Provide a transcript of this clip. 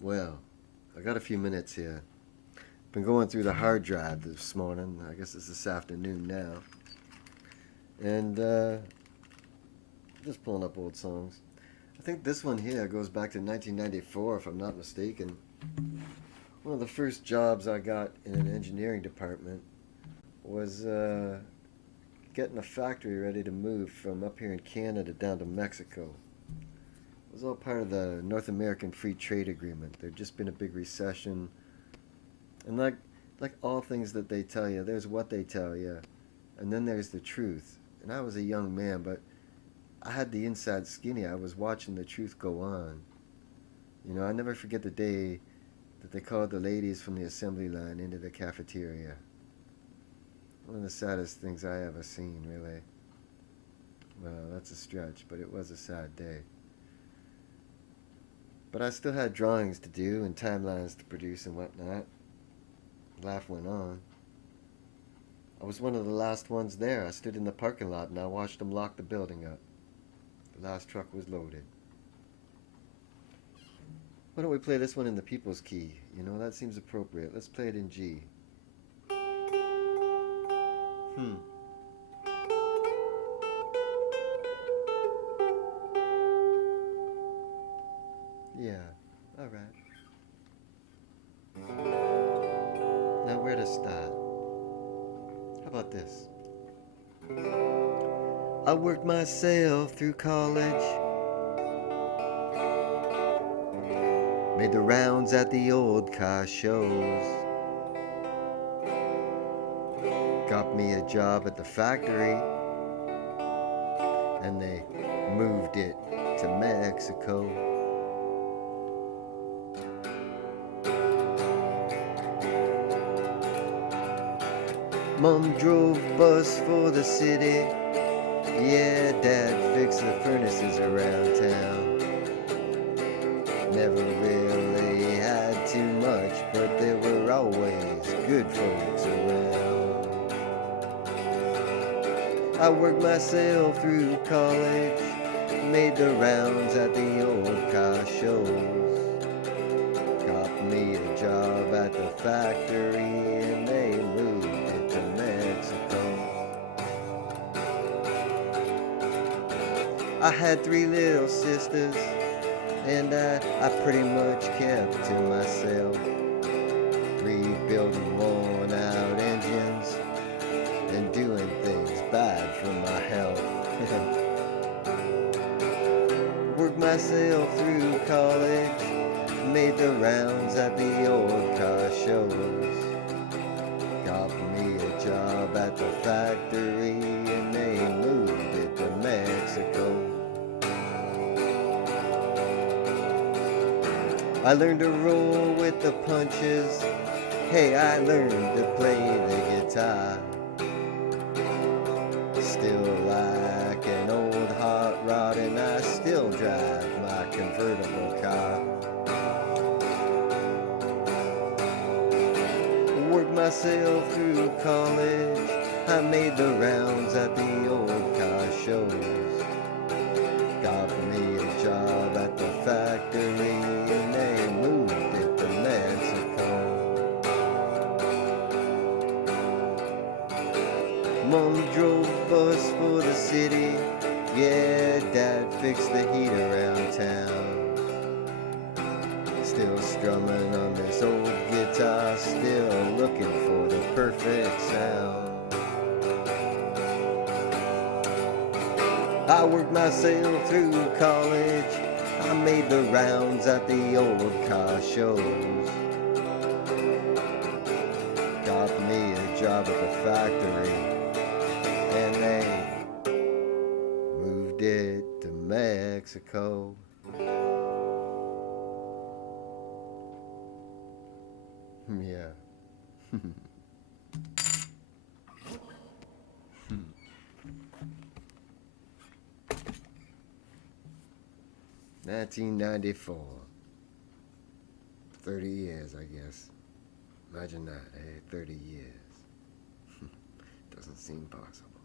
Well, I got a few minutes here. Been going through the hard drive this morning. I guess it's this afternoon now. And just pulling up old songs. I think this one here goes back to 1994, if I'm not mistaken. One of the first jobs I got in an engineering department was getting a factory ready to move from up here in Canada down to Mexico. It was all part of the North American Free Trade Agreement. There'd just been a big recession. And like all things that they tell you, there's what they tell you, and then there's the truth. And I was a young man, but I had the inside skinny. I was watching the truth go on. I never forget the day that they called the ladies from the assembly line into the cafeteria. One of the saddest things I ever seen, really. Well, that's a stretch, but it was a sad day. But I still had drawings to do and timelines to produce and whatnot. Life went on. I was one of the last ones there. I stood in the parking lot and I watched them lock the building up. The last truck was loaded. Why don't we play this one in the people's key? That seems appropriate. Let's play it in G. Hmm. Yeah. All right. Now where to start? How about this? I worked myself through college, made the rounds at the old car shows, got me a job at the factory, and they moved it to Mexico. Mom drove bus for the city. Yeah, Dad fixed the furnaces around town. Never really had too much, but there were always good folks around. I worked myself through college, made the rounds at the old car shows, got me a job at the factory, and they moved it to Mexico. I had 3 little sisters, and I pretty much kept to myself, rebuilding worn out engines and doing things bad for my health. Worked myself through college, made the rounds at the old car shows, got me a job at the factory, and they moved it to Mexico. I learned to roll with the punches. Hey, I learned to play the guitar. Still like an old hot rod, and I still drive my convertible car. Worked myself through college. I made the rounds at the old car shows, got me a job at the factory, and they moved it to Mexico. Mom drove bus for the city. Yeah, Dad fixed the heat around town. Still strumming on this old guitar, still looking for the perfect sound. I worked myself through college. I made the rounds at the old car shows, got me a job at the factory, and they moved it to Mexico. Yeah. 1994. 30 years, I guess. Imagine that, eh? 30 years. Doesn't seem possible.